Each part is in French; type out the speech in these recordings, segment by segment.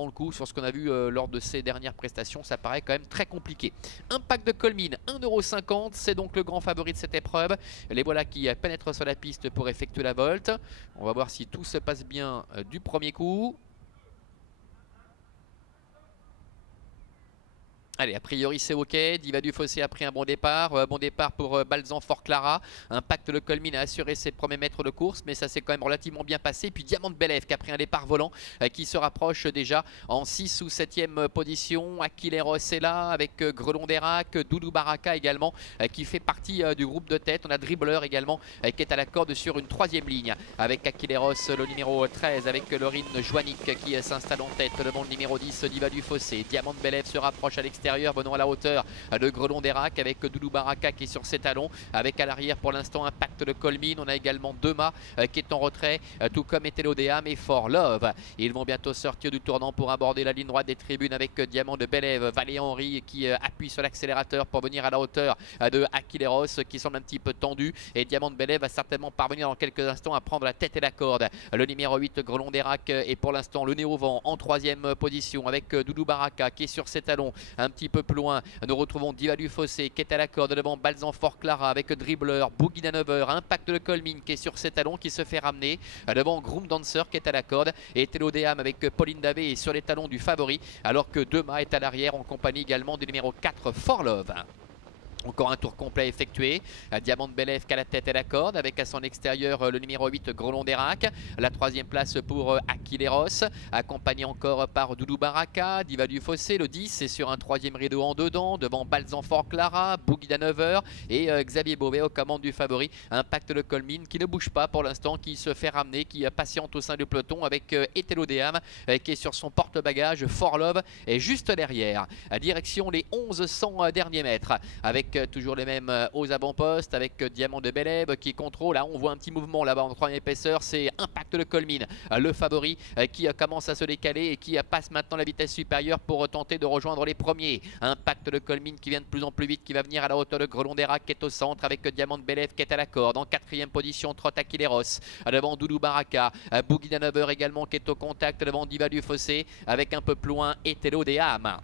avant le coup sur ce qu'on a vu lors de ces dernières prestations. Ça paraît quand même très compliqué. Impact de Colmine, 1,50 €, c'est donc le grand favori de cette épreuve. Les voilà qui pénètrent sur la piste pour effectuer la volte. On va voir si tout se passe bien du premier coup. Allez, a priori c'est ok. Diva du Fossé a pris un bon départ. Bon départ pour Balzan Fort Clara. Impact le Colmine a assuré ses premiers mètres de course, mais ça s'est quand même relativement bien passé. Puis Diamant de Belève qui a pris un départ volant, qui se rapproche déjà en 6 ou 7e position. Aquileros est là avec Grelon d'Erac, Doudou Baraka également qui fait partie du groupe de tête. On a Dribbler également qui est à la corde sur une 3e ligne avec Aquileros le numéro 13 avec Laurine Joannick qui s'installe en tête devant le numéro 10 Diva du Fossé. Diamant de Belève se rapproche à l'extérieur. Venons à la hauteur de Grelon d'Erac avec Doudou Baraka qui est sur ses talons, avec à l'arrière pour l'instant Impact de Colmine. On a également Dema qui est en retrait, tout comme Etelodéam et Fort Love. Ils vont bientôt sortir du tournant pour aborder la ligne droite des tribunes avec Diamant de Belève, Valé Henry qui appuie sur l'accélérateur pour venir à la hauteur de Aquileros qui semble un petit peu tendu, et Diamant de Belève va certainement parvenir dans quelques instants à prendre la tête et la corde. Le numéro 8 Grelon d'Erac est pour l'instant le nez au vent en 3e position avec Doudou Baraka qui est sur ses talons. Un petit peu plus loin, nous retrouvons Diva du Fossé qui est à la corde devant Balzan Fort Clara avec Dribbler, Boogie Danover, Impact de Colmine qui est sur ses talons, qui se fait ramener devant Groom Dancer qui est à la corde, et Telodéam avec Pauline Davé sur les talons du favori, alors que Dema est à l'arrière en compagnie également du numéro 4 Fort Love. Encore un tour complet effectué. Diamant de Belève qui a la tête et la corde avec à son extérieur le numéro 8 Grelon d'Erac. La 3e place pour Aquileros, accompagné encore par Doudou Baraka. Diva du Fossé, le 10 est sur un 3e rideau en dedans devant Balzan Fort Clara, Boogie Danover et Xavier Beauvais aux commandes du favori. Impact de Colmine qui ne bouge pas pour l'instant, qui se fait ramener, qui patiente au sein du peloton avec Etelodéam qui est sur son porte-bagages. Fort Love est juste derrière. Direction les 1100 derniers mètres avec toujours les mêmes aux avant-postes avec Diamant de Belève qui contrôle. Là on voit un petit mouvement là-bas en 3e épaisseur, c'est Impact de Colmine, le favori qui commence à se décaler et qui passe maintenant la vitesse supérieure pour tenter de rejoindre les premiers. Impact de Colmine qui vient de plus en plus vite, qui va venir à la hauteur de Grelon d'Erac qui est au centre avec Diamant de Belève qui est à la corde. En 4e position trotte Aquileros devant Doudou Baraka, Boogie Danover également qui est au contact devant Diva du Fossé avec un peu plus loin Etelodéam.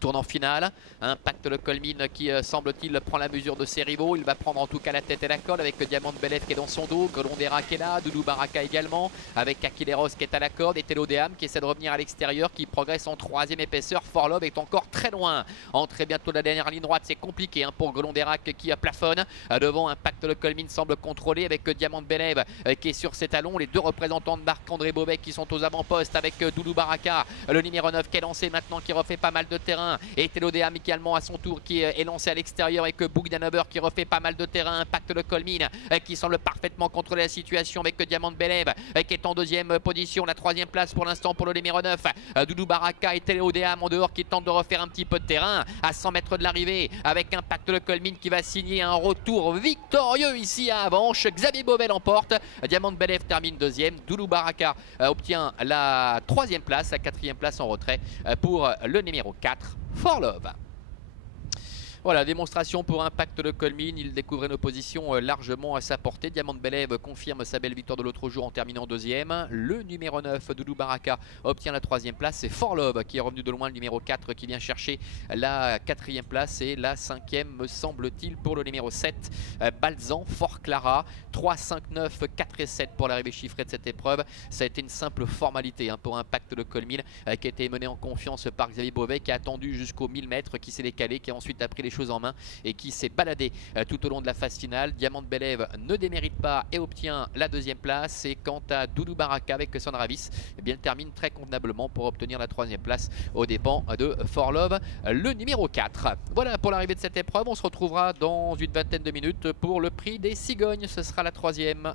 Tournant final, Impact de Colmine qui semble-t-il prend la mesure de ses rivaux. Il va prendre en tout cas la tête et la corde avec Diamant de Belève qui est dans son dos, Grelon d'Erac est là, Doudou Baraka également, avec Aquileros qui est à la corde et Telodéam qui essaie de revenir à l'extérieur, qui progresse en 3e épaisseur. Fort Love est encore très loin. Entrée bientôt de la dernière ligne droite, c'est compliqué pour Grelon d'Erac qui plafonne. Devant, Impact de Colmine semble contrôler avec Diamant de Belève qui est sur ses talons. Les deux représentants de Marc-André Beauvais qui sont aux avant-postes avec Doudou Baraka, le numéro 9 qui est lancé maintenant, qui refait pas mal de terrain. Et Telodéam également à son tour qui est lancé à l'extérieur avec Boogie Danover qui refait pas mal de terrain. Impact de Colmine qui semble parfaitement contrôler la situation avec Diamant de Belève qui est en 2e position. La 3e place pour l'instant pour le numéro 9 Doudou Baraka, et Telodéam en dehors qui tente de refaire un petit peu de terrain à 100 mètres de l'arrivée avec Impact de Colmine qui va signer un retour victorieux ici à Avanches. Xavier Beauvais l'emporte. Diamant de Belève termine 2e. Doudou Baraka obtient la 3e place, la 4e place en retrait pour le numéro 4 Fort Love. Voilà, démonstration pour Impact de Colmine. Il découvrait une opposition largement à sa portée. Diamant de Belève confirme sa belle victoire de l'autre jour en terminant 2e. Le numéro 9, Doudou Baraka, obtient la 3e place. C'est Fort Love qui est revenu de loin, le numéro 4 qui vient chercher la 4e place. Et la 5e, me semble-t-il, pour le numéro 7, Balzan Fort Clara. 3, 5, 9, 4 et 7 pour l'arrivée chiffrée de cette épreuve. Ça a été une simple formalité pour Impact de Colmine qui a été mené en confiance par Xavier Beauvais, qui a attendu jusqu'aux 1000 mètres, qui s'est décalé, qui a ensuite pris les choses en main et qui s'est baladé tout au long de la phase finale. Diamant de Belève ne démérite pas et obtient la 2e place. Et quant à Doudou Baraka avec Son Ravis, eh bien, elle termine très convenablement pour obtenir la 3e place aux dépens de Fort Love, le numéro 4. Voilà pour l'arrivée de cette épreuve. On se retrouvera dans une vingtaine de minutes pour le prix des cigognes. Ce sera la 3e.